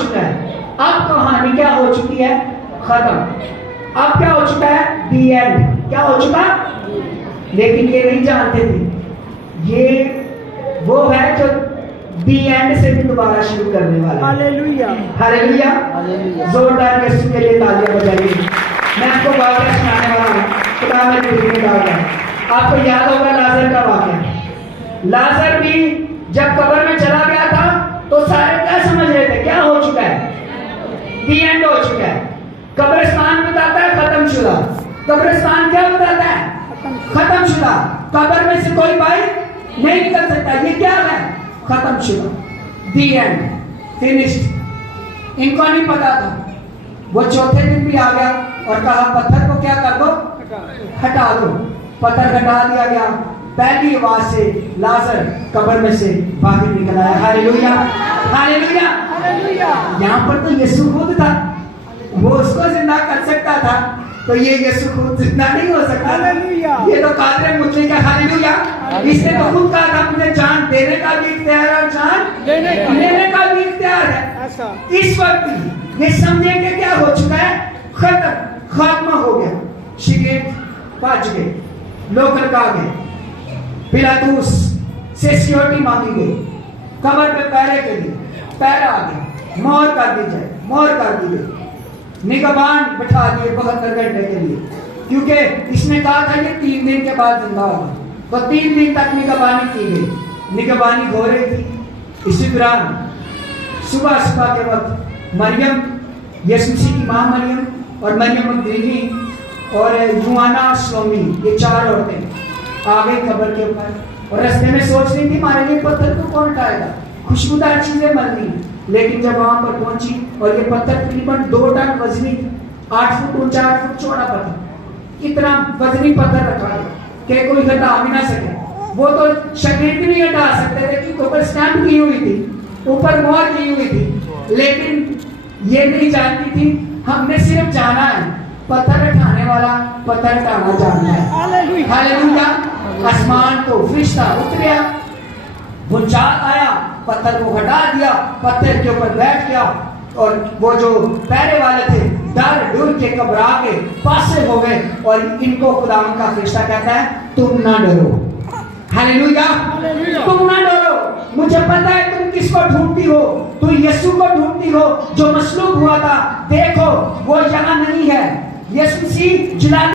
چکا ہے. اب کہانی کیا ہو چکی ہے؟ ختم. اب کیا ہو چکا ہے؟ The end. کیا ہو چکا؟ لیکن یہ نہیں جانتے تھے یہ وہ ہے جو دی اینڈ سے بھی دوبارہ شروع کرنے والا ہے. Hallelujah hallelujah. زوردار یسوع کے لیے تالیاں بجائیے. میں آپ کو واقعہ سنانے والا ہوں. خدا میں دل میں ڈال رہا ہے. آپ کو یاد ہوگا لازر کا واقعہ. لازر بھی جب قبر میں چلا گیا تھا تو سارے کیا سمجھ رہے تھے؟ کیا ہو چکا ہے؟ دی اینڈ ہو چکا ہے. قبرستان بتاتا ہے ختم شدہ. قبرستان کیا بتاتا ہے؟ ختم شدہ. قبر میں سے کوئی باہر نہیں نکل سکتا. یہ کیا ہے؟ ختم شدہ. The end. فینشڈ. ان کو نہیں پتا تھا. وہ چوتھے دن بھی آ گیا اور کہا پتھر کو کیا کر دو؟ ہٹا دو. پتھر ہٹا دیا گیا. پہلی آواز سے لازر قبر میں سے باہر نکل آیا. ہاللویہ. ہاللویہ. یہاں پر تو یسوع خود تھا. وہ اس کو زندہ کر سکتا تھا تو یہ یسوع خود زندہ نہیں ہو سکتا. یہ تو قادر مطلق ہے. ہاللویہ. اس نے تو خود کہا تھا مجھے جان دینے کا بھی اختیار ہے اور جان لینے کا بھی اختیار ہے. اس وقت یہ سمجھیں کہ کیا ہو چکا ہے؟ ختم. خاتمہ ہو گیا. شگیف بچ گئے. لوگ لگا گئے. پلاطوس سے سیکورٹی مانگی گئی. قبر پہ پہرے کے لیے پہرا آ گیا. مہر کر دی جائے. مہر کر دی گئی. نگہبان بٹھا دیے 72 گھنٹے کے لیے کیونکہ اس نے کہا تھا یہ 3 دن کے بعد زندہ ہوگا. تو 3 دن تک نگہبانی کی گئی. نگہبانی ہو رہی تھی. اسی دوران صبح کے وقت مریم یسوع مسیح کی ماں مریم اور مریم مگدلینی اور یوحنا سلومی یہ 4 عورتیں آ گئی قبر کے اوپر اور رستے میں سوچ رہی تھی ہمارے لیے پتھر کو کون اٹھائے گا؟ خوشبودار چیزیں مل رہی ہیں. لیکن جب وہاں پر پہنچی اور یہ پتھر تقریباً 2 ٹن وزنی 8 فٹ اونچا 8 فٹ چوڑا پتھر. اتنا وزنی پتھر رکھا ہے کہ کوئی ہٹا بھی نہ سکے. وہ تو شگیرد نہیں ہٹا سکتے تھے کیونکہ اوپر اسٹیمپ کی ہوئی تھی, اوپر مہر کی ہوئی تھی. لیکن یہ نہیں جانتی تھی ہم نے صرف جانا ہے پتھر اٹھانے والا پتھر اٹھانا جاننا ہے. ہاللویہ. آسمان تو فرشتہ اتریا. وہ چاند آیا پتھر کو ہٹا دیا. پتھر کے اوپر بیٹھ گیا اور وہ جو پہرے والے تھے ڈر ڈر کے گھبرا کے پاسے ہو گئے اور ان کو خدا کا فرشتہ کہتا ہے تم نہ ڈرو. ہاللویہ. تم نہ ڈرو. مجھے پتا ہے تم کس کو ڈھونڈتی ہو. تو یسوع کو ڈھونڈتی ہو جو مصلوب ہوا تھا. دیکھو وہ یہاں نہیں ہے. یسوع مسیح جلا